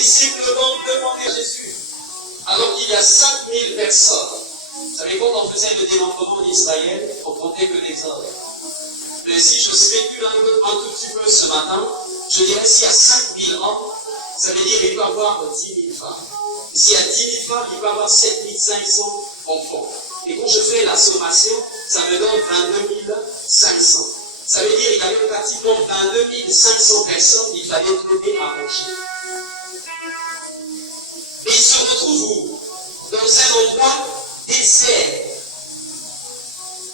disciples vont demander à Jésus, alors qu'il y a 5000 personnes. Vous savez, quand on faisait le dénombrement d'Israël, on comptait que les hommes. Mais si je spécule un tout petit peu ce matin, je dirais s'il y a 5000 hommes, ça veut dire qu'il peut y avoir 10 000 femmes. S'il y a 10 000 femmes, il peut y avoir 7 500 enfants. Et quand je fais la sommation, ça me donne 22 500. Ça veut dire qu'il y avait pratiquement 22 500 personnes qu'il fallait donner à manger. Et ils se retrouvent où? Dans un endroit désert.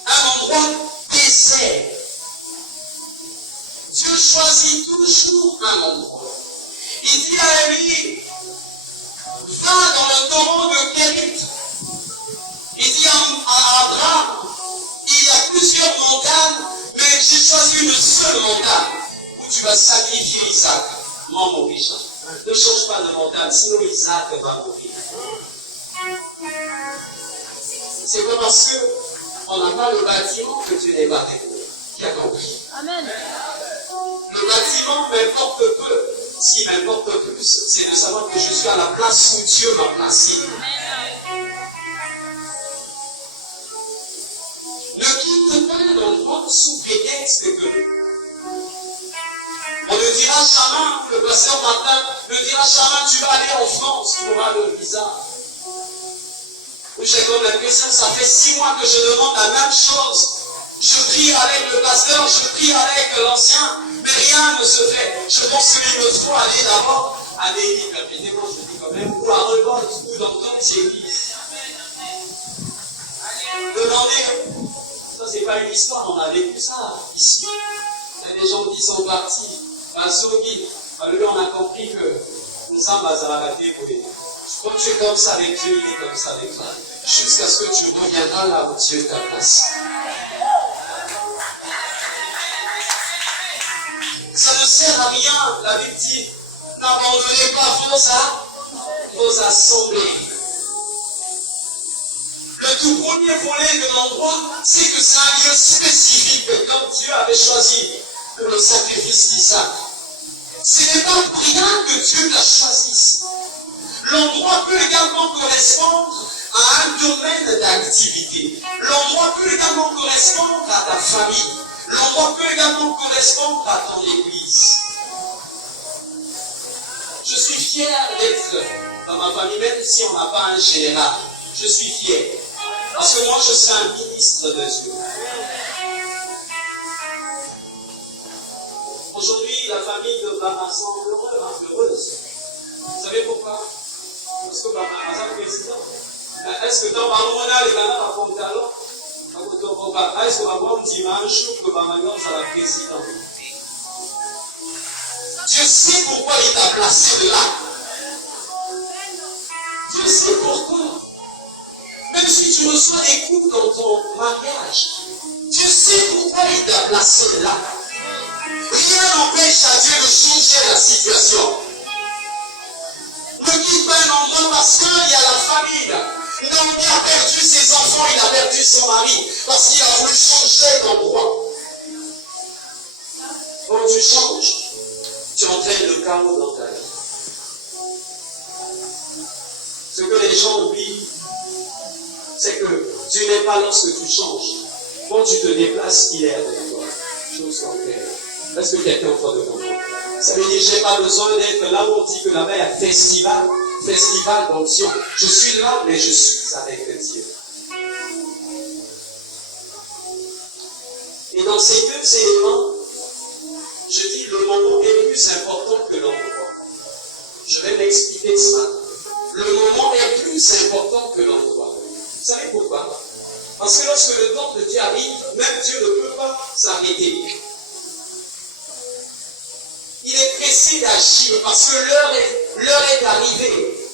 Un endroit désert. Dieu choisit toujours un endroit. Il dit à Élie, va dans le torrent de Kérit. Il dit à Abraham, il y a plusieurs montagnes, mais j'ai choisi une seule montagne où tu vas sacrifier Isaac, mon Maurice. Ne change pas de montagne, sinon Isaac va mourir. C'est comme parce qu'on n'a pas le bâtiment que Dieu n'est pas découvert. Qui a compris? Amen. Le bâtiment m'importe peu. Ce qui m'importe plus, c'est de savoir que je suis à la place où Dieu m'a placé. Ne quitte pas l'endroit sous prétexte que on ne dira jamais, le pasteur Martin ne dira jamais, tu vas aller en France, tu auras le visa. J'ai comme l'impression que ça fait 6 mois que je demande la même chose. Je prie avec le pasteur, je prie avec l'ancien, mais rien ne se fait. Je pense qu'il me faut aller d'abord à l'église. Permettez-moi, je dis quand même, ou à Revolte, ou dans d'autres églises. Demandez, ça c'est pas une histoire, on a vécu ça ici. Il y a des gens qui sont partis à Sogi. Alors on a compris que nous sommes à Zarabé pour aider. Quand tu es comme ça avec Dieu, il est comme ça avec toi. Jusqu'à ce que tu reviendras là où Dieu t'a placé. Ça ne sert à rien, la Bible dit, n'abandonnez pas vos assemblées. Le tout premier volet de l'endroit, c'est que c'est un lieu spécifique, comme Dieu avait choisi pour le sacrifice d'Isaac. Ce n'est pas pour rien que Dieu l'a choisi ici. L'endroit peut également correspondre à un domaine d'activité. L'endroit peut également correspondre à ta famille. L'endroit peut également correspondre à ton église. Je suis fier d'être dans ma famille, même si on n'a pas un général. Je suis fier. Parce que moi, je suis un ministre de Dieu. Aujourd'hui, la famille de Bama semble heureuse. Vous savez pourquoi? Parce que Bama est président. Est-ce que dans Bama, les Ghana va prendre talent? Est-ce que Bama dit un jour que Bama sera président? Dieu sait pourquoi il t'a placé là. Dieu sait pourquoi. Même si tu reçois des coups dans ton mariage, Dieu sait pourquoi il t'a placé là. Rien n'empêche à Dieu de changer la situation. Ne quitte pas un endroit parce qu'il y a la famille. Naomi a perdu ses enfants, il a perdu son mari parce qu'il a voulu changer d'endroit. Quand tu changes, tu entraînes le chaos dans ta vie. Ce que les gens oublient, c'est que tu n'es pas lorsque tu changes. Quand tu te déplaces, il est avec toi. Chose concrète. Est-ce que quelqu'un croit de moi? Ça veut dire que je n'ai pas besoin d'être là où on dit que là-bas il y a festival d'onction. Je suis là, mais je suis avec Dieu. Et dans ces deux éléments, je dis le moment est plus important que l'endroit. Je vais m'expliquer ce matin. Le moment est plus important que l'endroit. Vous savez pourquoi? Parce que lorsque le temps de Dieu arrive, même Dieu ne peut pas s'arrêter. Il est pressé d'agir parce que l'heure est arrivée.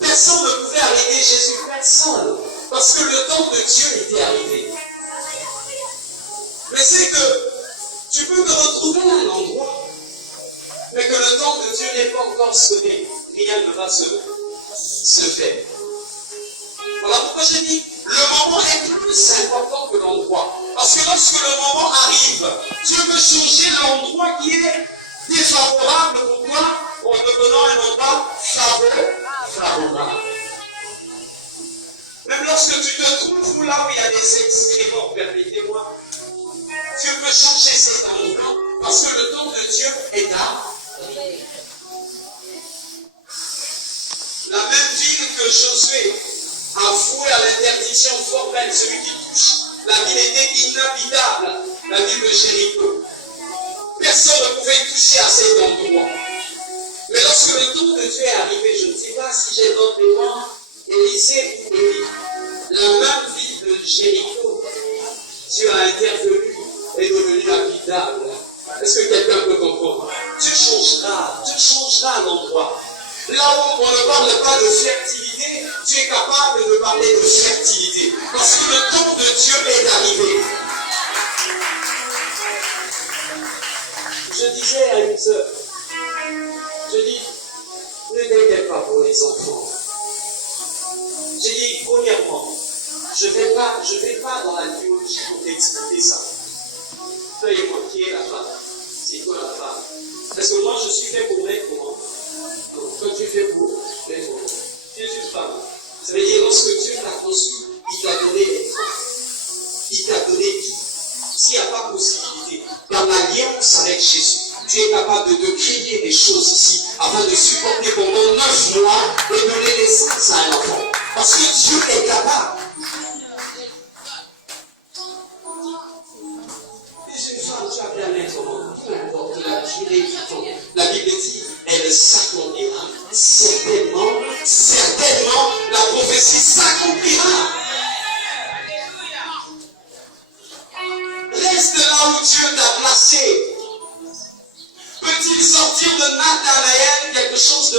Personne ne pouvait arrêter Jésus, personne. Parce que le temps de Dieu était arrivé. Mais c'est que tu peux te retrouver à un endroit, mais que le temps de Dieu n'est pas encore sonné. Rien ne va se faire. Voilà pourquoi j'ai dit, le moment est plus important que l'endroit. Parce que lorsque le moment arrive, Dieu veut changer l'endroit qui est défavorable. Pourquoi? En devenant un endroit des excréments, permettez-moi. Dieu peut changer cet endroit parce que le temps de Dieu est arrivé. La même ville que Josué a voué à l'interdiction formelle, celui qui touche, la ville était inhabitable, la ville de Jéricho. Personne ne pouvait toucher à cet endroit. Mais lorsque le temps de Dieu est arrivé, je ne sais pas si j'ai d'autres mémoires, Élisée ou Élie, la même ville de Jéricho, Dieu a intervenu et est devenue habitable. Est-ce que quelqu'un peut comprendre? Dieu changera l'endroit. Là où on ne parle pas de fertilité, Dieu est capable de parler de fertilité. Parce que le temps de Dieu est arrivé. Je disais à une sœur, je dis, ne t'inquiète pas pour les enfants. J'ai dit, premièrement, je ne vais pas dans la théologie pour t'expliquer ça. Feuille-moi, qui est la femme? C'est quoi la femme? Parce que moi, je suis fait pour mettre comment? Quand tu es fait pour mettre comment? Tu es une femme. Ça veut dire, lorsque Dieu t'a conçu, il t'a donné les femmes. Il t'a donné tout. S'il n'y a pas possibilité, dans l'alliance avec Jésus, tu es capable de créer des choses ici afin de supporter pendant 9 mois et donner naissance à un enfant. Parce que Dieu est capable. Les jeunes femmes, tu as bien mettre comment? Peu importe la durée du temps. La Bible dit, elle s'accomplira. Certainement, la prophétie s'accomplira. Reste là où Dieu t'a placé. Peut-il sortir de Nathanaël quelque chose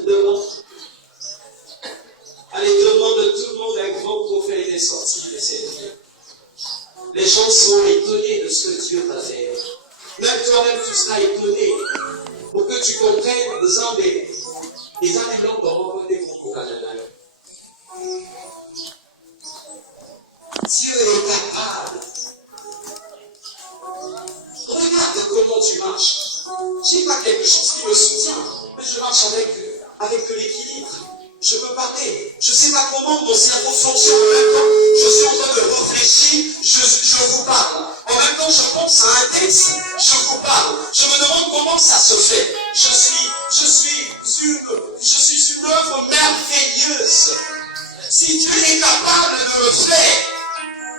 de bon? Allez, demande tout le monde, un grand prophète est sorti de cette vie. Les gens seront étonnés de ce que Dieu va faire. Même toi-même, tu seras étonné pour que tu comprennes les animaux de rencontrer au Canada. Dieu est capable. Regarde comment tu marches. Je n'ai pas quelque chose qui me soutient, mais je marche avec l'équilibre. Je peux parler. Je ne sais pas comment mon cerveau fonctionne. En même temps, je suis en train de réfléchir, je vous parle. En même temps, je pense à un texte, je vous parle. Je me demande comment ça se fait. Je suis une œuvre merveilleuse. Si Dieu est capable de le faire,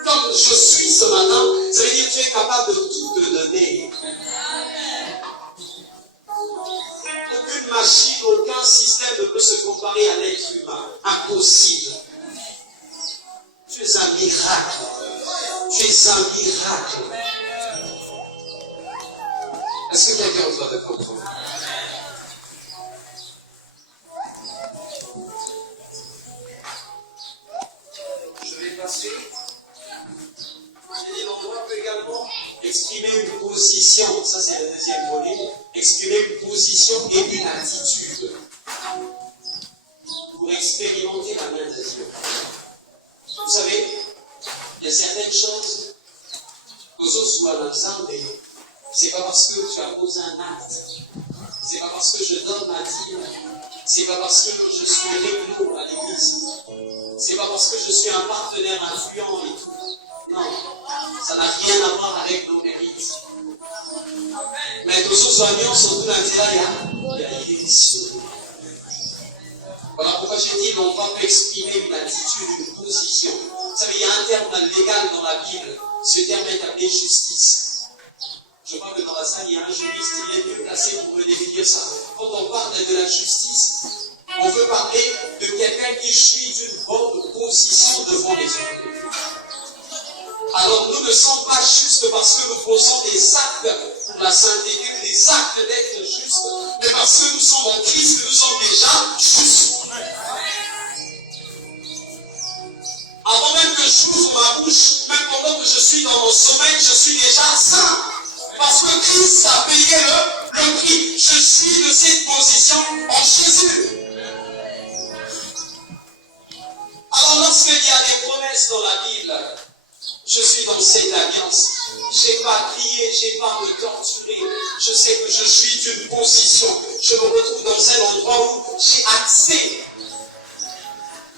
comme je suis ce matin, ça veut dire que Dieu est capable de tout te donner. Aucune machine, aucun système ne peut se comparer à l'être humain. Impossible. Tu es un miracle. Tu es un miracle. Est-ce que quelqu'un doit te comprendre? Je vais passer. J'ai dit l'endroit peut également exprimer une position, ça c'est le deuxième volet, exprimer une position et une attitude pour expérimenter la main de Dieu. Vous savez, il y a certaines choses que nous soient dans le c'est pas parce que tu as posé un acte, c'est pas parce que je donne ma dîme, c'est pas parce que je suis réglo à l'église, c'est pas parce que je suis un partenaire influent et tout. Non, ça n'a rien à voir avec nos mérites. Mais tous ces soignants sont tout l'intérêt, il y a une édition. Voilà pourquoi j'ai dit l'on va exprimer une attitude, une position. Vous savez, il y a un terme légal dans la Bible, ce terme est appelé justice. Je crois que dans la salle, il y a un juriste, il est mieux placé pour me définir ça. Quand on parle de la justice, on veut parler de quelqu'un qui jouit d'une bonne position devant les autres. Alors nous ne sommes pas justes parce que nous posons des actes pour la sainteté, des actes d'être justes, mais parce que nous sommes en Christ, nous sommes déjà justes. Avant même que j'ouvre ma bouche, même pendant que je suis dans mon sommeil, je suis déjà saint. Parce que Christ a payé le prix. Je suis de cette position en Jésus. Alors lorsqu'il y a des promesses dans la Bible, je suis dans cette alliance. Je n'ai pas crié, je n'ai pas me torturé. Je sais que je suis d'une position. Je me retrouve dans un endroit où j'ai accès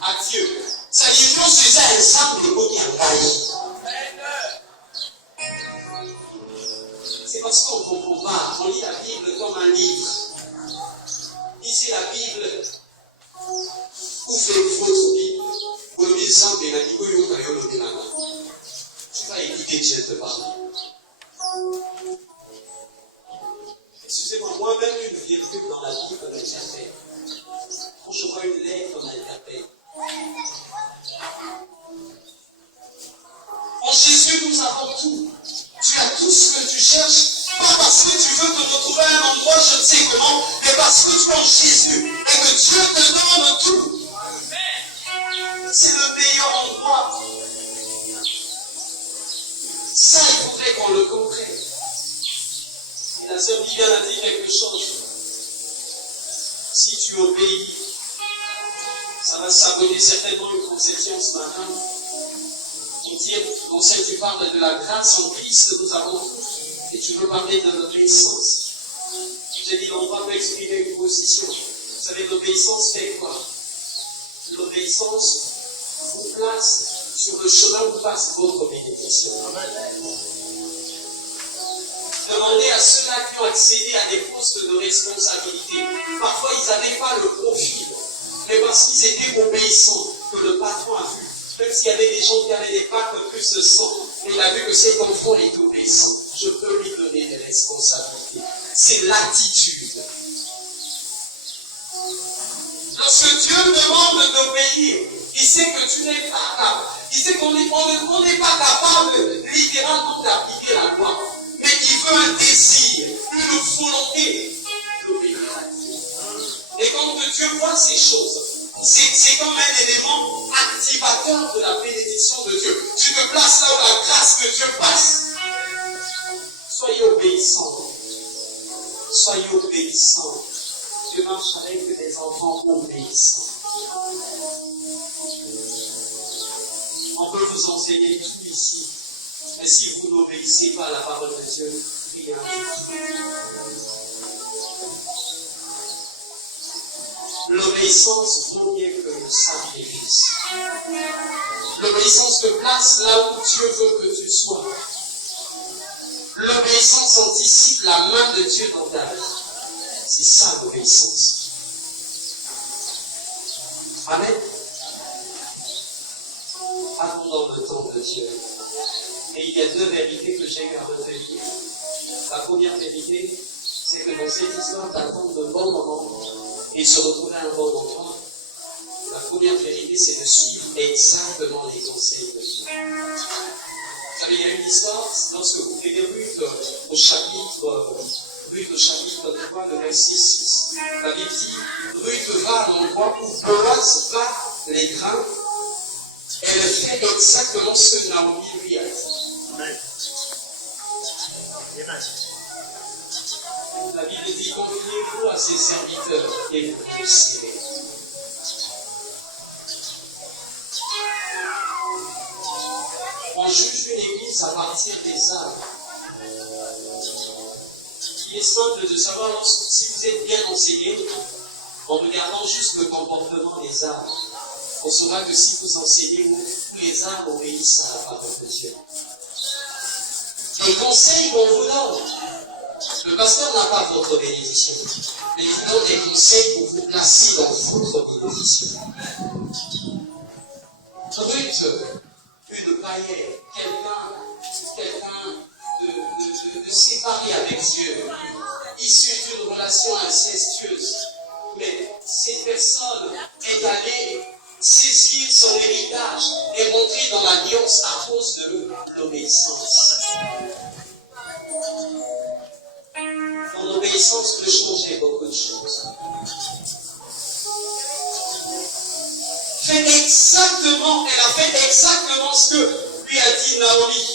à Dieu. Saviez-vous c'est un ensemble de mots qui engagent? C'est parce qu'on ne comprend pas. On lit la Bible comme un livre. Ici, la Bible, ouvrez votre Bible. Vous le ensemble, il a dit que tu vas écouter Dieu te parler. Excusez-moi, moi-même, une virgule dans la Bible m'interpelle. Quand je vois une lettre, m'interpelle. En Jésus, nous avons tout. Tu as tout ce que tu cherches, pas parce que tu veux te retrouver à un endroit, je ne sais comment, mais parce que tu es en Jésus et que Dieu te donne tout. C'est le meilleur endroit. Ça, il faudrait qu'on le comprenne. Et la sœur Viviane a dit quelque chose. Si tu obéis, ça va saboter certainement une conception ce matin. Pour dire, bon, si tu parles de la grâce en Christ, nous avons tout. Et tu veux parler de l'obéissance. J'ai dit, l'endroit peut exprimer une position. Vous savez, l'obéissance fait quoi? L'obéissance vous place sur le chemin où passe votre bénédiction. Demandez à ceux-là qui ont accédé à des postes de responsabilité. Parfois, ils n'avaient pas le profil, mais parce qu'ils étaient obéissants, que le patron a vu. Même s'il y avait des gens qui avaient des packs plus de sang, mais il a vu que cet enfant est obéissant. Je peux lui donner des responsabilités. C'est l'attitude. Lorsque Dieu demande d'obéir, il sait que tu n'es pas capable. Il sait qu'on n'est pas capable littéralement d'appliquer la loi. Mais il veut un désir, une volonté d'obéir à Dieu. Et quand Dieu voit ces choses, c'est comme un élément activateur de la bénédiction de Dieu. Tu te places là où la grâce de Dieu passe. Soyez obéissants. Soyez obéissants. Dieu marche avec des enfants obéissants. On peut vous enseigner tout ici. Mais si vous n'obéissez pas à la parole de Dieu, rien. L'obéissance vaut mieux que le sacrifice. L'obéissance te place là où Dieu veut que tu sois. L'obéissance anticipe la main de Dieu dans ta vie. C'est ça l'obéissance. Amen. Allons dans le temps de Dieu. Et il y a deux vérités que j'ai eu à retenir. La première vérité, c'est que dans cette histoire d'attendre de bons moments et se retrouver à un bon endroit, la première vérité, c'est de suivre exactement les conseils de Dieu. Vous savez, il y a une histoire, lorsque vous faites Ruth au chapitre 3, le verset 6. La Bible dit, Ruth va à l'endroit où Boaz va les grains. Elle fait exactement ce que Naomi lui a dit. Amen. La Bible dit, confiez-vous à ses serviteurs et vous réussirez. On juge une église à partir des âmes. Il est simple de savoir si vous êtes bien enseigné en regardant juste le comportement des âmes. On saura que si vous enseignez où les âmes obéissent à la parole de Dieu. Les conseils qu'on vous donne, le pasteur n'a pas votre bénédiction, mais il vous donne des conseils pour vous placer dans votre bénédiction. Ruth, une païenne, quelqu'un de séparé avec Dieu, issu d'une relation incestueuse. Mais cette personne est allée saisir son héritage et rentrer dans l'alliance à cause de l'obéissance. Ton obéissance peut changer beaucoup de choses. Elle a fait exactement ce que lui a dit Naomi.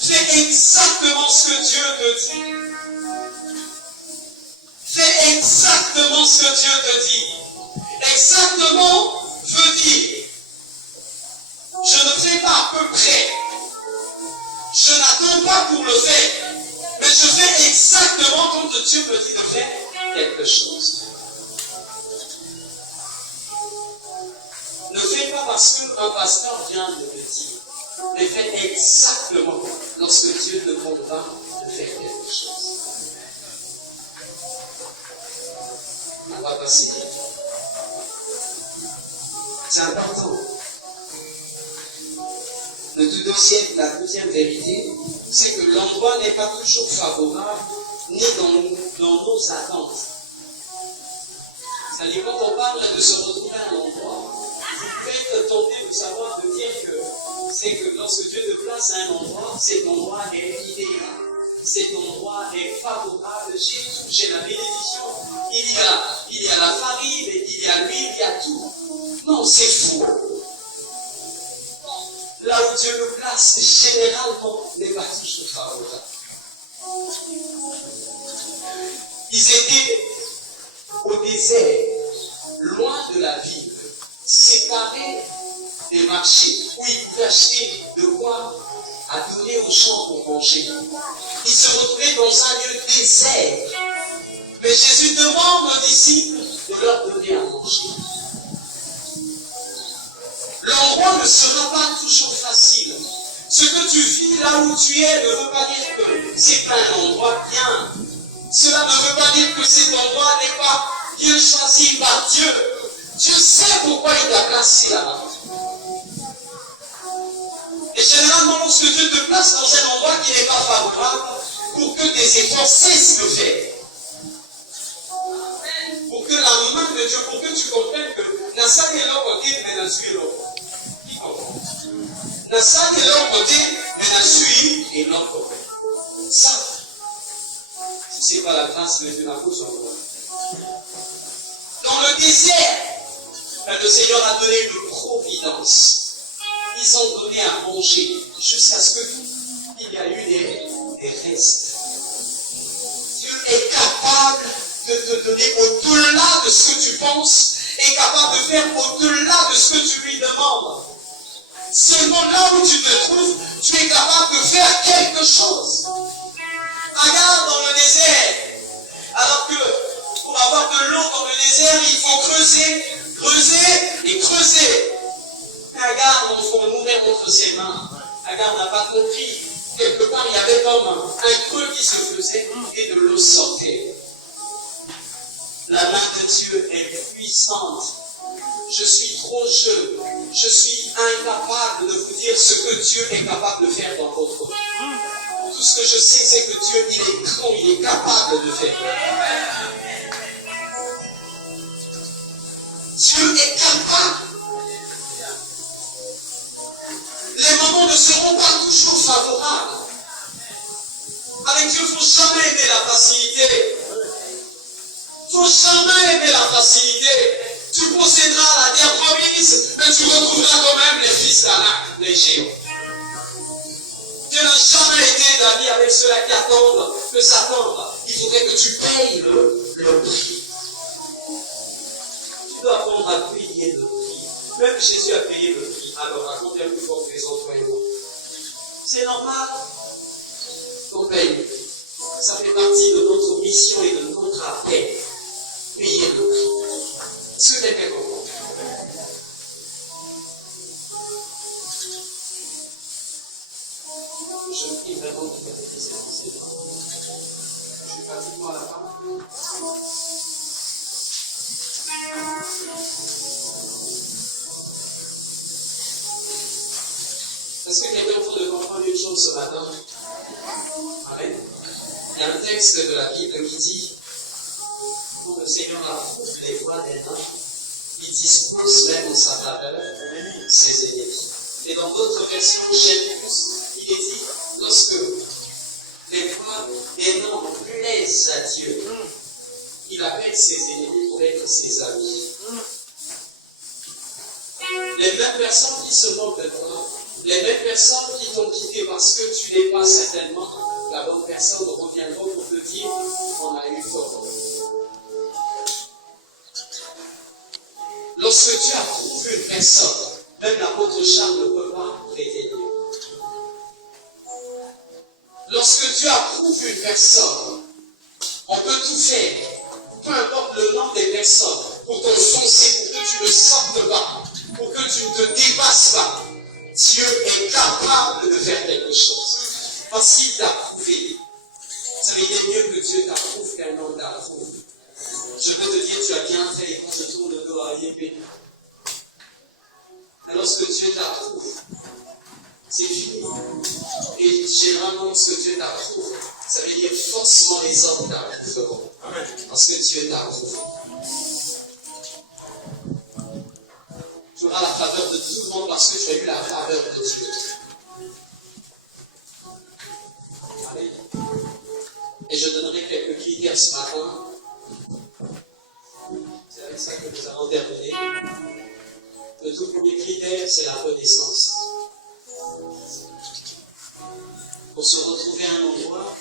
Fais exactement ce que Dieu te dit. Fais exactement ce que Dieu te dit. Exactement veut dire, je ne fais pas à peu près. Je n'attends pas pour le faire. Mais je fais exactement quand Dieu me dit de faire quelque chose. Ne fais parce qu'un pasteur vient de le dire, mais fais exactement lorsque Dieu te convainc de faire quelque chose. On va passer. C'est important. La deuxième vérité, c'est que l'endroit n'est pas toujours favorable, ni dans nos attentes. C'est-à-dire, quand on parle de se retrouver à un endroit, vous pouvez être tenté de savoir, de dire que c'est que lorsque Dieu te place à un endroit, cet endroit est idéal, cet endroit est favorable, j'ai tout, j'ai la bénédiction, il y a la farine, il y a l'huile, il y a tout. Non, c'est faux. Là où Dieu nous place, généralement, n'est pas toujours favorable. Ils étaient au désert, loin de la ville, séparés des marchés, où ils pouvaient acheter de quoi à donner aux gens pour manger. Ils se retrouvaient dans un lieu désert. Mais Jésus demande aux disciples de leur donner à manger. L'endroit ne sera pas toujours facile. Ce que tu vis là où tu es ne veut pas dire que c'est pas un endroit bien. Cela ne veut pas dire que cet endroit n'est pas bien choisi par Dieu. Dieu sait pourquoi il t'a placé là-bas. Et généralement, lorsque Dieu te place dans un endroit qui n'est pas favorable, pour que tes efforts cessent de faire, pour que la main de Dieu, pour que tu comprennes que Nassal est l'autre côté, mais Nassal est l'autre. Qui comprend? Nassal est l'autre côté, mais Nassal est l'autre côté. Ça, si ce n'est pas la grâce de Dieu, la cause en toi. Dans le désert, le Seigneur a donné une providence. Ils ont donné à manger jusqu'à ce qu'il y a eu des restes. Dieu est capable de te donner au-delà de ce que tu penses, est capable de faire au-delà de ce que tu lui demandes. Seulement là où tu te trouves, tu es capable de faire quelque chose. Regarde dans le désert, alors que pour avoir de l'eau dans le désert, il faut creuser, creuser et creuser. Mais Agar, on mourait entre ses mains. Agar n'a pas compris. Quelque part, il y avait comme un creux qui se faisait et de l'eau sortait. La main de Dieu est puissante. Je suis trop jeune. Je suis incapable de vous dire ce que Dieu est capable de faire dans votre vie. Tout ce que je sais, c'est que Dieu, il est grand, il est capable de faire. Dieu est capable. Les moments ne seront pas toujours favorables. Avec Dieu, il ne faut jamais aimer la facilité. Il ne faut jamais aimer la facilité. Tu posséderas la terre promise, mais tu retrouveras quand même les fils d'Anak, les géants. Dieu n'a jamais été d'avis avec ceux-là qui attendent que s'attendent. Il faudrait que tu payes le prix. Tu dois apprendre à payer le prix. Même Jésus a payé le prix. Alors, à combien plus fort que les autres et moi? C'est normal qu'on paye le prix. Ça fait partie de notre mission et de notre appel. Payer le prix. Est-ce que quelqu'un comprend? Je prie vraiment de faire des enseignements. Je suis pratiquement à la fin. Est-ce que quelqu'un peut comprendre une chose ce matin? Amen. Il y a un texte de la Bible qui dit, quand le Seigneur approuve les voies des hommes, il dispose même en sa faveur ses ennemis. Et dans d'autres versions, j'aime plus, il est dit, lorsque les voies des hommes plaisent à Dieu, il appelle ses ennemis pour être ses amis. Les mêmes personnes qui se moquent de toi, les mêmes personnes qui t'ont quitté parce que tu n'es pas certainement la bonne personne reviendront pour te dire on a eu tort. Lorsque tu approuves une personne, même l'apôtre Charles ne peut pas prévenir. Lorsque tu approuves une personne, on peut tout faire, peu importe le nom des personnes, pour t'enfoncer, pour que tu ne sortes pas, pour que tu ne te dépasses pas. Dieu est capable de faire quelque chose. Parce qu'il t'a prouvé. Ça veut dire mieux que Dieu t'approuve qu'un homme t'approuve. Je peux te dire, tu as bien fait et qu'on te tourne le dos à Yépé. Mais lorsque Dieu t'approuve, c'est fini. Et généralement, ce que Dieu t'approuve, ça veut dire forcément les hommes t'approuveront. Parce que Dieu t'approuve. Tu auras la faveur de tout le monde parce que tu as eu la faveur de Dieu. Amen. Et je donnerai quelques critères ce matin. C'est avec ça que nous allons terminer. Le tout premier critère, c'est la connaissance. Pour se retrouver à un endroit,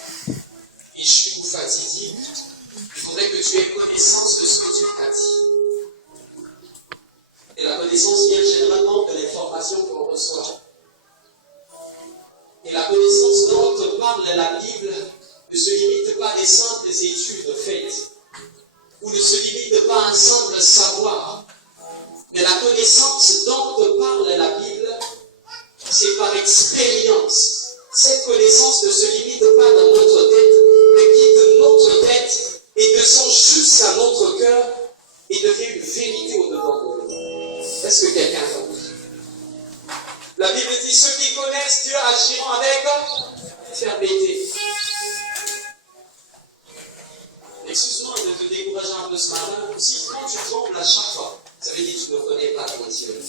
échu ou fatidique, il faudrait que tu aies connaissance de ce que Dieu t'a dit. Et la connaissance vient généralement de l'information qu'on reçoit. Et la connaissance dont te parle la Bible ne se limite pas à des simples études faites, ou ne se limite pas à un simple savoir. Mais la connaissance dont te parle la Bible, c'est par expérience. Cette connaissance ne se limite pas dans notre tête, mais quitte notre tête et descend jusqu'à notre cœur et devient une vérité au-dedans de nous. Est-ce que quelqu'un comprend? La Bible dit, ceux qui connaissent Dieu agiront avec fermeté. Excuse-moi de te décourager un peu ce matin. Si quand tu trembles à chaque fois, ça veut dire que tu ne connais pas ton Dieu.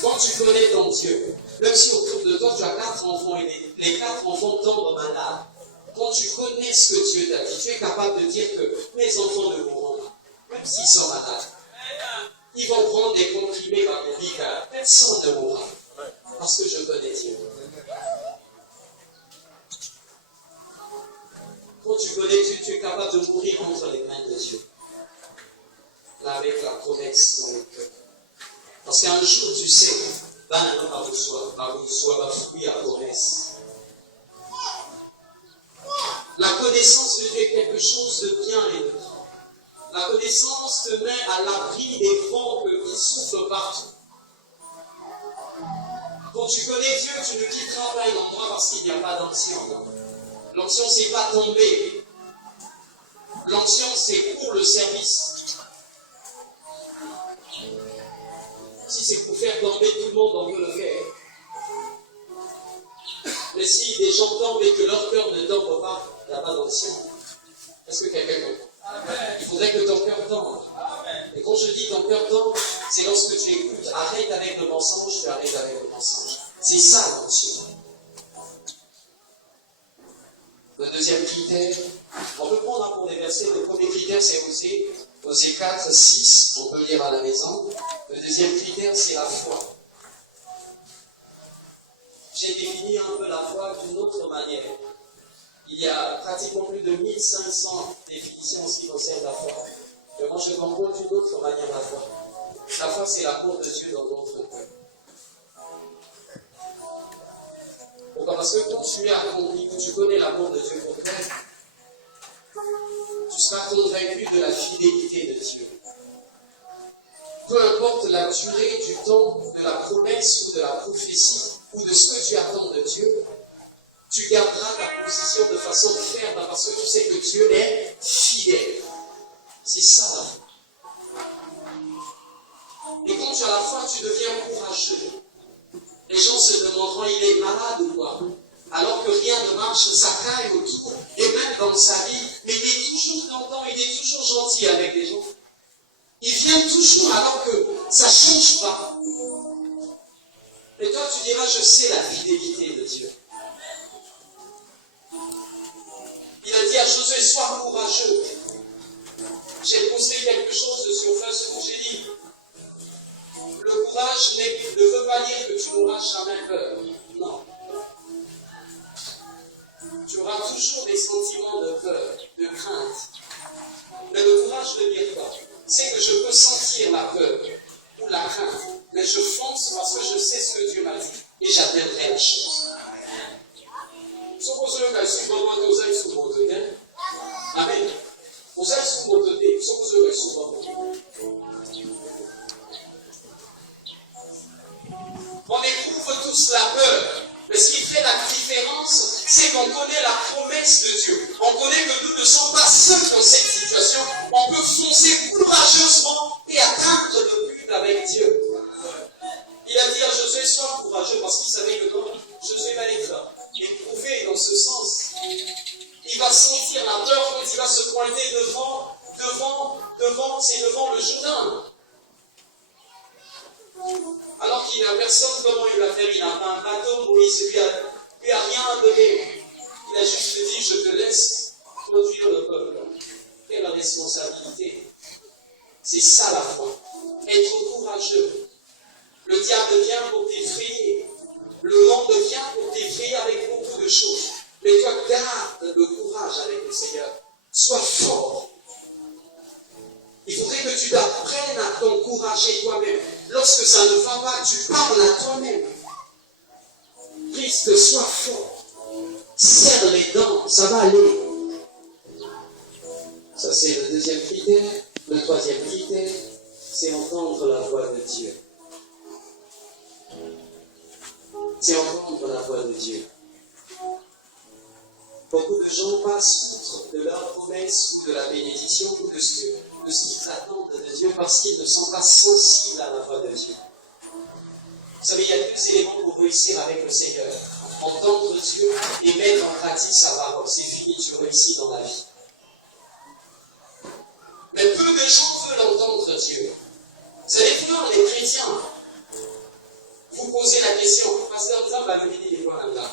Quand tu connais ton Dieu, même si autour de toi tu as 4 enfants et les 4 enfants tombent malades, quand tu connais ce que Dieu t'a dit, tu es capable de dire que mes enfants ne mourront pas, même s'ils sont malades. Ils vont prendre des comprimés par le pic, personne ne mourra, parce que je connais Dieu. Quand tu connais Dieu, tu es capable de mourir entre les mains de Dieu. Là, avec la promesse dans le cœur. Parce qu'un jour, tu sais, va fruit à promesse. La connaissance de Dieu est quelque chose de bien et de grand. La connaissance te met à l'abri des vents qui soufflent partout. Quand tu connais Dieu, tu ne quitteras pas un endroit parce qu'il n'y a pas d'onction. L'onction, c'est pas tomber. L'onction, c'est pour le service. Si c'est pour faire tomber tout le monde, on peut le faire. Mais si des gens tombent et que leur cœur ne tombe pas, il n'y a pas d'onction. Est-ce que quelqu'un comprend? Il faudrait que ton cœur tombe. Et quand je dis ton cœur tombe, c'est lorsque tu écoutes, arrête avec le mensonge, tu arrêtes avec le mensonge. C'est ça l'onction. Le deuxième critère, on peut prendre pour des versets. Le premier critère, c'est Osée 4, 6, on peut lire à la maison. Le deuxième critère, c'est la foi. J'ai défini un peu la foi d'une autre manière. Il y a pratiquement plus de 1500 définitions en ce qui concerne la foi. Mais moi, je comprends d'une autre manière la foi. La foi, c'est l'amour de Dieu dans notre cœur. Pourquoi? Parce que quand tu es accompli, tu connais l'amour de Dieu pour toi, tu seras convaincu de la fidélité de Dieu. Peu importe la durée du temps de la promesse ou de la prophétie ou de ce que tu attends de Dieu, tu garderas ta position de façon ferme parce que tu sais que Dieu est fidèle. C'est ça la foi. Et quand tu as la foi, tu deviens courageux. Les gens se demanderont, il est malade ou quoi? Alors que rien ne marche, ça caille autour, et même dans sa vie, mais il est toujours content, il est toujours gentil avec les gens. Il vient toujours alors que ça ne change pas. Et toi, tu diras, je sais la fidélité de Dieu. Il a dit à Josué, sois courageux. J'ai posté quelque chose sur Facebook, j'ai dit, le courage ne veut pas dire que tu n'auras jamais peur. Non. Tu auras toujours des sentiments de peur, de crainte. Mais le courage veut dire quoi? C'est que je peux sentir la peur ou la crainte, mais je fonce parce que je sais ce que Dieu m'a dit et j'atteindrai la chose. Amen. Vous êtes sous mon côté, vous serez souvent. On éprouve tous la peur. Mais ce qui fait la différence, c'est qu'on connaît la promesse de Dieu. On connaît que nous ne sommes pas seuls dans cette situation. On peut foncer courageusement et atteindre le but avec Dieu. Il a dit à Josué, sois courageux, parce qu'il savait que non, Josué va être éprouvé dans ce sens. Il va sentir la peur quand il va se pointer devant le Jourdain. Alors qu'il n'a personne, comment il va faire? Il n'a pas un bateau, Moïse lui a rien à donner. Il a juste dit, je te laisse conduire le peuple. Quelle responsabilité. C'est ça la foi. Être courageux. Le diable vient pour t'effrayer. Le monde vient pour t'effrayer avec beaucoup de choses. Mais toi, garde le courage avec le Seigneur. Sois fort. Il faudrait que tu apprennes à t'encourager toi-même. Lorsque ça ne va pas, tu parles à toi-même. Christ, sois fort. Serre les dents, ça va aller. Ça, c'est le deuxième critère. Le troisième critère, c'est entendre la voix de Dieu. C'est entendre la voix de Dieu. Beaucoup de gens passent outre de leur promesse ou de la bénédiction ou de ce qu'ils attendent de Dieu parce qu'ils ne sont pas sensibles à la voix de Dieu. Vous savez, il y a deux éléments pour réussir avec le Seigneur. Entendre Dieu et mettre en pratique sa parole. C'est fini, tu réussis dans la vie. Mais peu de gens veulent entendre Dieu. Vous savez, voir les chrétiens, vous posez la question, pasteur, ça va me dire des fois là.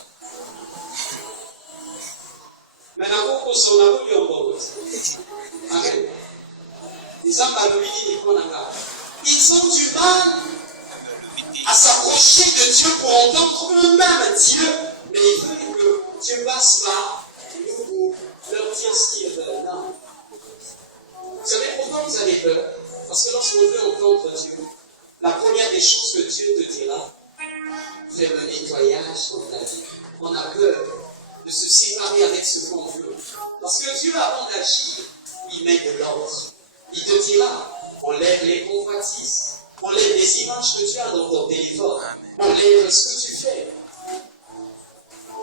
Mais d'abord, on a voulu en bon. Amen. Ils ont du mal à s'approcher de Dieu pour entendre eux-mêmes Dieu, mais ils veulent que Dieu passe par nous pour leur dire ce qu'ils veulent. Non. Vous savez pourquoi vous avez peur? Parce que lorsqu'on veut entendre Dieu, la première des choses que Dieu te dira, fais le nettoyage dans ta vie. On a peur de se séparer avec ce qu'on veut. Parce que Dieu, avant d'agir, il met de l'ordre. Il te dira, on lève les convoitises, on lève les images que tu as dans ton téléphone, on lève ce que tu fais.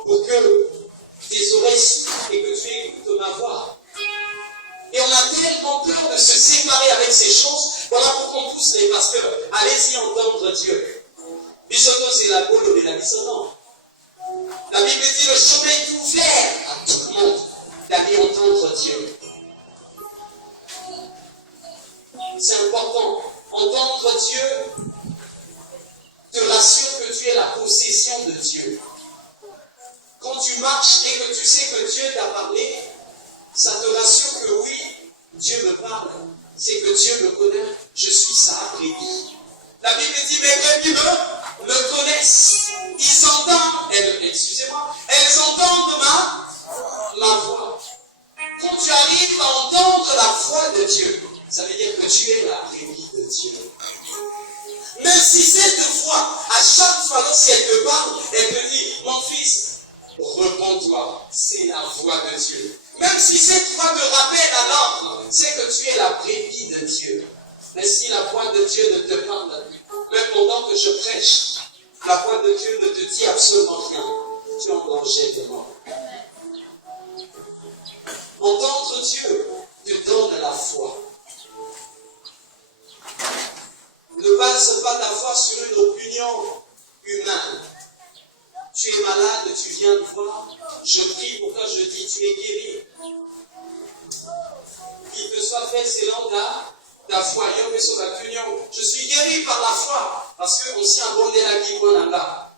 Pour que tes oreilles s'ouvrent et que tu écoutes ma voix. Et on a tellement peur de se séparer avec ces choses, voilà pourquoi on pousse les pasteurs. Allez-y entendre Dieu. Bisono, c'est la boule de la bisono. La Bible dit le chemin est ouvert à tout le monde d'aller entendre Dieu. C'est important. Entendre Dieu te rassure que tu es la possession de Dieu. Quand tu marches et que tu sais que Dieu t'a parlé, ça te rassure que oui, Dieu me parle. C'est que Dieu me connaît. Je suis sa brebis. La Bible dit, mes brebis me connaissent. Ils entendent, elles entendent ma voix. Quand tu arrives à entendre la voix de Dieu, ça veut dire que tu es la brebis de Dieu. Même si cette voix, à chaque fois lorsqu'elle te parle, elle te dit, mon fils, repens-toi, c'est la voix de Dieu. Même si cette voix te rappelle à l'ordre, c'est que tu es la brebis de Dieu. Mais si la voix de Dieu ne te parle, même pendant que je prêche, la voix de Dieu ne te dit absolument rien, tu es en danger de mort. Entendre Dieu te donne la foi. Ne base pas ta foi sur une opinion humaine. Tu es malade, tu viens de voir, je prie pour toi, je dis, tu es guéri. Qu'il te soit fait selon ta foi. Je suis guéri par la foi, parce qu'on s'y abonné la guibonanda.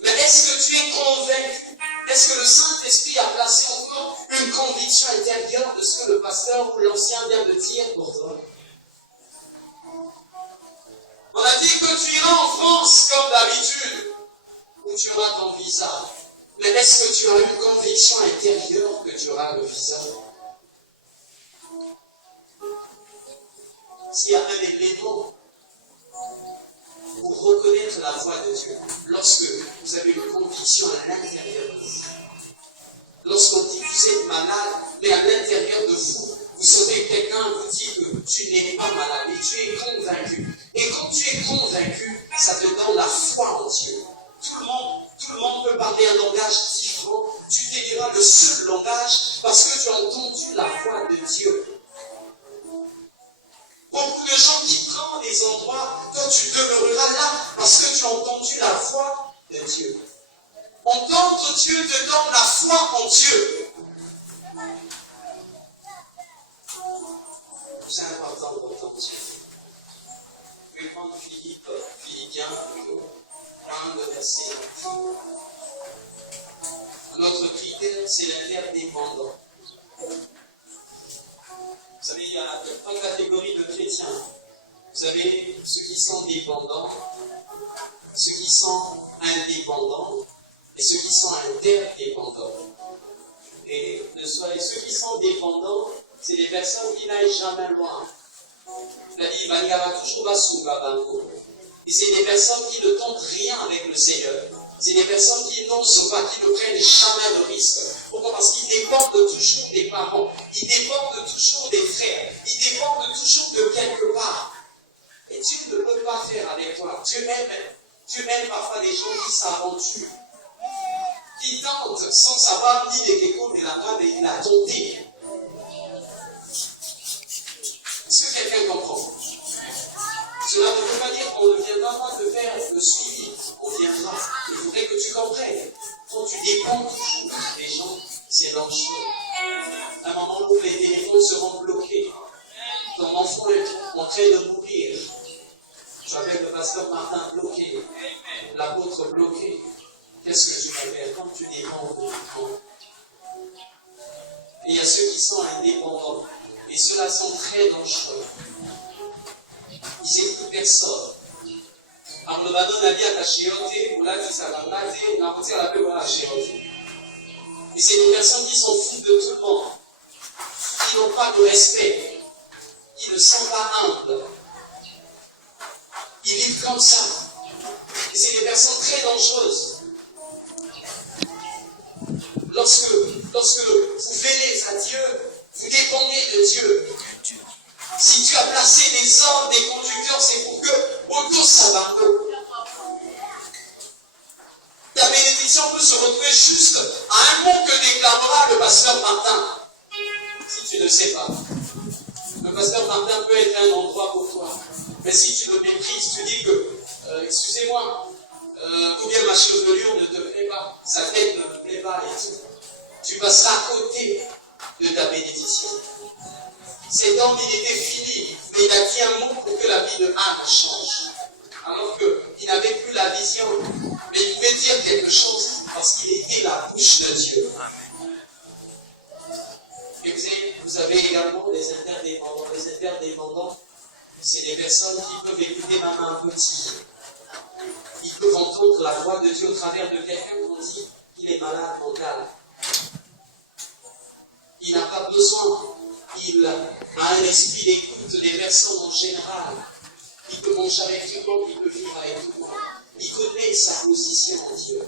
Mais est-ce que tu es convaincu? Est-ce que le Saint-Esprit a placé encore une conviction intérieure de ce que le pasteur ou l'ancien vient de dire pour toi? On a dit que tu iras en France comme d'habitude, où tu auras ton visa. Mais est-ce que tu as une conviction intérieure que tu auras le visa? S'il y a un élément pour reconnaître la voix de Dieu, lorsque vous avez une conviction à l'intérieur de vous, lorsqu'on dit que vous êtes malade, mais à l'intérieur de vous, vous entendu la voix de Dieu. Beaucoup de gens qui prennent des endroits, toi tu demeureras là parce que tu as entendu la voix de Dieu. Entendre Dieu te donne la foi en Dieu. C'est important d'entendre Dieu. Je vais prendre Philippiens plutôt, 1 le verset 9. Notre critère, c'est l'interdépendant. Vous savez, il y a trois catégories de chrétiens. Vous avez ceux qui sont dépendants, ceux qui sont indépendants et ceux qui sont interdépendants. Et ceux qui sont dépendants, c'est des personnes qui n'aillent jamais loin. Il y aura toujours la souga. Et c'est des personnes qui ne tentent rien avec le Seigneur. C'est des personnes qui n'osent pas, qui ne prennent jamais de risque. Pourquoi? Parce qu'ils dépendent toujours des parents, ils dépendent toujours des frères, ils dépendent toujours de quelque part. Et Dieu ne peut pas faire avec toi. Dieu aime parfois des gens qui s'aventurent, qui tentent sans savoir ni de quelque de la main, mais il a tenté. Est-ce que quelqu'un comprend? Cela ne veut pas dire qu'on ne viendra pas te faire le suivi. On viendra. Il faudrait que tu comprennes. Quand tu dépends toujours des gens, c'est dangereux. À un moment où les téléphones seront bloqués, ton enfant est en train de mourir. Tu avais le pasteur Martin bloqué, l'apôtre bloqué. Qu'est-ce que tu vas faire quand tu dépends de tout? Et il y a ceux qui sont indépendants. Et ceux-là sont très dangereux. Ils n'écoutent personne. Alors, le bâton n'a dit à ta chioté, ou là, tu s'en vas pas, tu n'as pas la paix à la chioté. Et c'est des personnes qui s'en foutent de tout le monde, qui n'ont pas de respect, qui ne sont pas humbles. Ils vivent comme ça. Et c'est des personnes très dangereuses. Lorsque vous venez à Dieu, vous dépendez de Dieu. Si tu as placé des hommes, des conducteurs, c'est pour que autour s'abandonne. Ta bénédiction peut se retrouver juste à un mot que déclarera le pasteur Martin. Si tu ne sais pas. Le pasteur Martin peut être un endroit pour toi. Mais si tu le méprises, tu dis que, excusez-moi, ou bien ma chevelure ne te plaît pas, sa tête ne me plaît pas et tout. Tu passeras à côté de ta bénédiction. Cet homme, il était fini, mais il a dit un mot pour que la vie de Anne change. Alors qu'il n'avait plus la vision, mais il pouvait dire quelque chose parce qu'il était la bouche de Dieu. Et vous avez également des interdépendants. Les interdépendants, c'est des personnes qui peuvent écouter même un petit. Ils peuvent entendre la voix de Dieu au travers de quelqu'un qu'on dit qu'il est malade mental. Il n'a pas besoin. Il a un esprit d'écoute des personnes en général. Il peut manger avec tout le monde, il peut vivre avec tout le monde. Il connaît sa position en Dieu.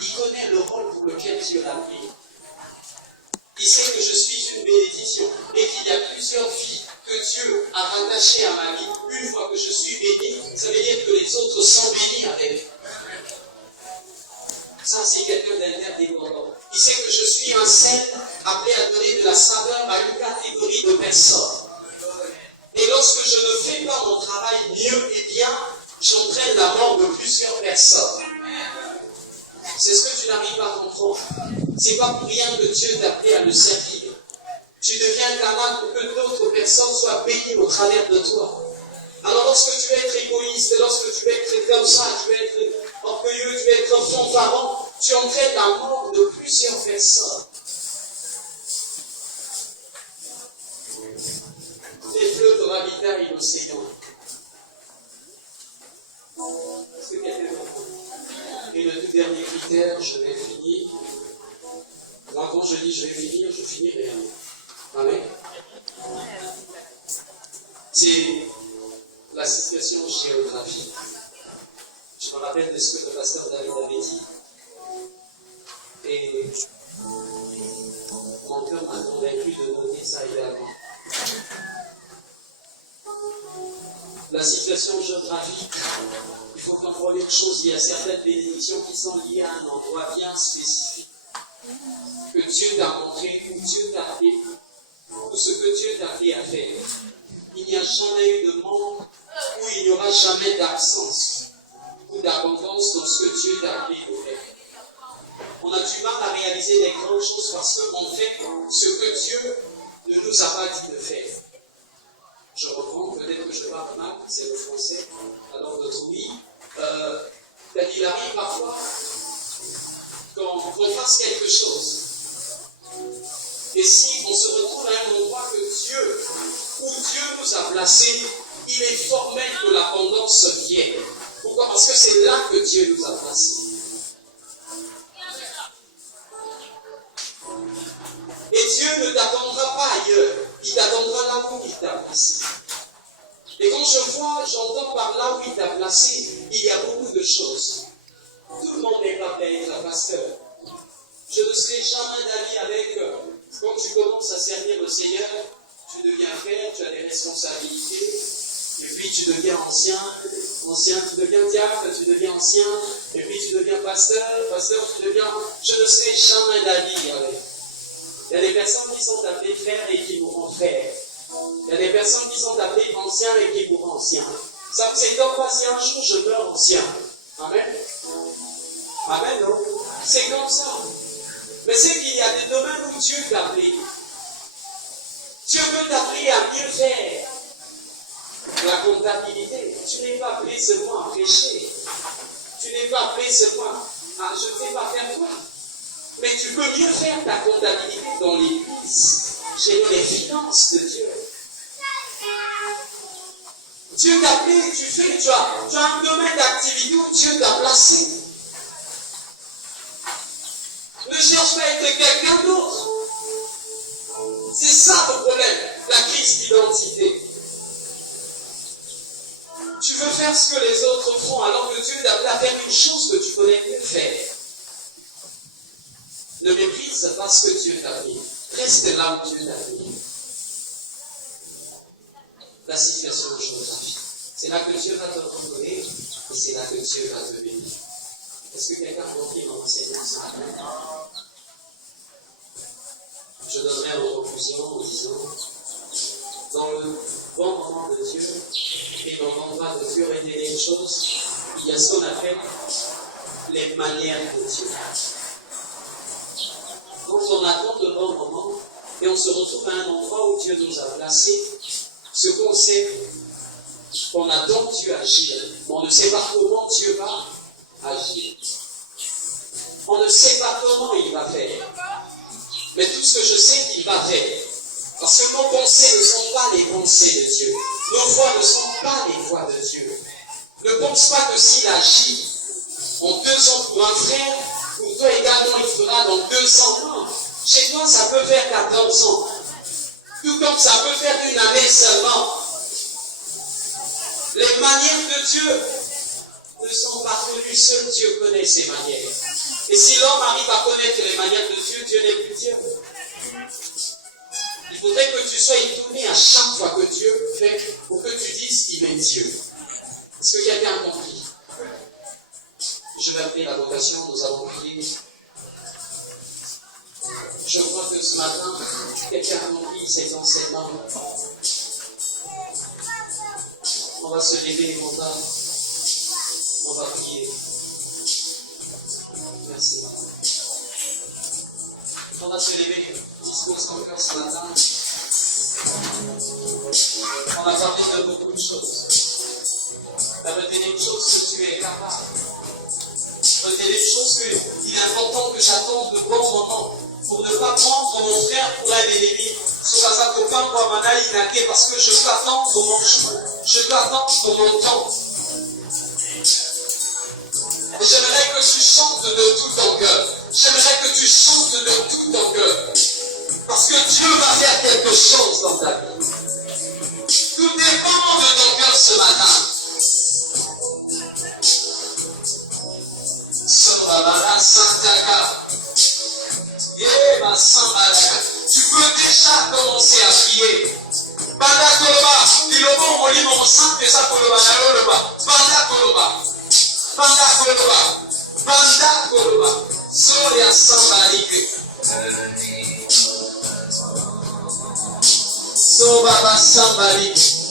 Il connaît le rôle pour lequel Dieu l'a pris. Il sait que je suis une bénédiction et qu'il y a plusieurs vies que Dieu a rattachées à ma vie. Une fois que je suis béni, ça veut dire que les autres sont bénis avec. Ça, c'est quelqu'un d'interdépendant. Il sait que je suis un saint appelé à donner de la saveur à une catégorie de personnes. Et lorsque je ne fais pas mon travail mieux et bien, j'entraîne la mort de plusieurs personnes. C'est ce que tu n'arrives pas à comprendre. C'est pas pour rien que Dieu t'a appelé à le servir. Tu deviens canal pour que d'autres personnes soient bénies au travers de toi. Alors lorsque tu vas être égoïste, lorsque tu vas être comme ça, tu vas être orgueilleux, tu vas être fanfaron, tu entraînes la mort de plusieurs personnes. Les fleuves ravitaillent l'océan. C'est quelqu'un comprend. Et le tout dernier critère, je vais finir. Moi, quand je dis je vais finir, je finirai. Amen. C'est la situation géographique. Je me rappelle de ce que le pasteur David avait dit. Et mon cœur m'a convaincu de noter ça également. La situation géographique, il faut comprendre une chose, il y a certaines bénédictions qui sont liées à un endroit bien spécifique. que Dieu t'a montré, où Dieu t'a appelé, tout ce que Dieu t'a appelé à faire. Il n'y a jamais eu de monde où il n'y aura jamais d'absence ou d'abondance dans ce que Dieu t'a appelé à faire. On a du mal à réaliser des grandes choses parce qu'on fait ce que Dieu ne nous a pas dit de faire. Je reprends, peut-être que je parle mal, c'est le français, alors d'autres oui. Il arrive parfois qu'on fasse quelque chose. Et si on se retrouve à un endroit où Dieu nous a placés, il est formel que l'abondance vienne. Pourquoi? Parce que c'est là que Dieu nous a placés. Et Dieu ne t'attendra pas ailleurs, il t'attendra là où il t'a placé. Et quand j'entends par là où il t'a placé, il y a beaucoup de choses. Tout le monde n'est pas prêt à être un pasteur. Je ne serai jamais d'avis avec, quand tu commences à servir le Seigneur, tu deviens frère, tu as des responsabilités, et puis tu deviens ancien, tu deviens diacre, tu deviens ancien, et puis tu deviens pasteur, tu deviens... Je ne serai jamais d'avis avec. Il y a des personnes qui sont appelées frères et qui mourront frères. Il y a des personnes qui sont appelées anciens et qui mourront anciens. Ça ne s'étonne pas si un jour je meurs ancien. Amen. Amen, non? C'est comme ça. Mais c'est qu'il y a des domaines où Dieu t'a appelé. Dieu veut t'appeler à mieux faire. La comptabilité. Tu n'es pas appelé seulement à prêcher. Tu n'es pas appelé seulement à je ne sais pas faire quoi. Mais tu peux mieux faire ta comptabilité dans l'église. Gérer les finances de Dieu. Dieu t'a appelé, tu as un domaine d'activité où Dieu t'a placé. Ne cherche pas à être quelqu'un d'autre. C'est ça le problème, la crise d'identité. Tu veux faire ce que les autres font alors que Dieu t'a appelé à faire une chose que tu connais mieux faire. Ne méprise pas ce que Dieu t'a dit. Reste là où Dieu t'a dit. La situation géographique. C'est là que Dieu va te redonner et c'est là que Dieu va te bénir. Est-ce que quelqu'un a compris mon enseignement ce matin? Je donnerai en conclusion en disant, dans le bon moment de Dieu et dans l'endroit de Dieu révéler une chose, il y a ce qu'on appelle les manières de Dieu. Quand on attend le bon moment et on se retrouve à un endroit où Dieu nous a placés, ce qu'on sait, on attend Dieu agir, mais on ne sait pas comment Dieu va agir. On ne sait pas comment il va faire. Mais tout ce que je sais qu'il va faire. Parce que nos pensées ne sont pas les pensées de Dieu. Nos voix ne sont pas les voix de Dieu. Ne pense pas que s'il agit en 2 ans pour un frère, pour toi également il fera dans 200 ans. Chez toi ça peut faire 14 ans. Tout comme ça peut faire une année seulement. Les manières de Dieu ne sont pas connues. Seul Dieu connaît ses manières. Et si l'homme arrive à connaître les manières de Dieu, Dieu n'est plus Dieu. Il faudrait que tu sois étonné à chaque fois que Dieu fait pour que tu dises qu'il est Dieu. Est-ce que quelqu'un a compris? Je vais appeler la vocation, nous allons prier. Je crois que ce matin, quelqu'un a compris ces enseignements. On va se lever, on va prier. Merci. On va se lever, dispose ton cœur ce matin. On a parlé de beaucoup de choses. Retenez une chose que tu es capable. Retenez une chose qu'il est important que j'attende de bon moment pour ne pas prendre mon frère pour un ennemi. Sur la salle de pain, parce que je peux attendre mon jour. Je peux attendre mon temps. J'aimerais que tu chantes de tout ton cœur. J'aimerais que tu chantes de tout ton cœur. Parce que Dieu va faire quelque chose dans ta vie. Tout dépend de ton cœur ce matin. Sambala Santaka. Tu peux déjà commencer à prier. Banda Koloba. Dilobo Molimo Sante Sakoloba Nayoba. Banda Koloba. Banda Koloba. Banda Koloba. Soya Sambarike. So Baba somebody.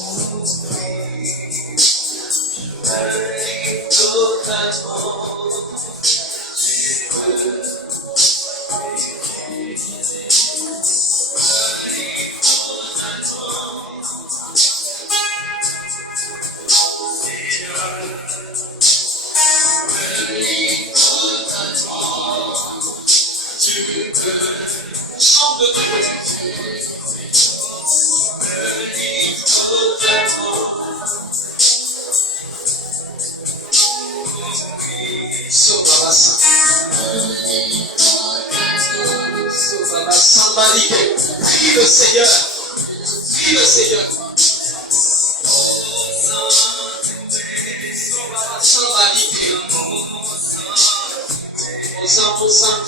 Chante de Somebody, prie le Seigneur, prie le Seigneur. Somebody, au sang,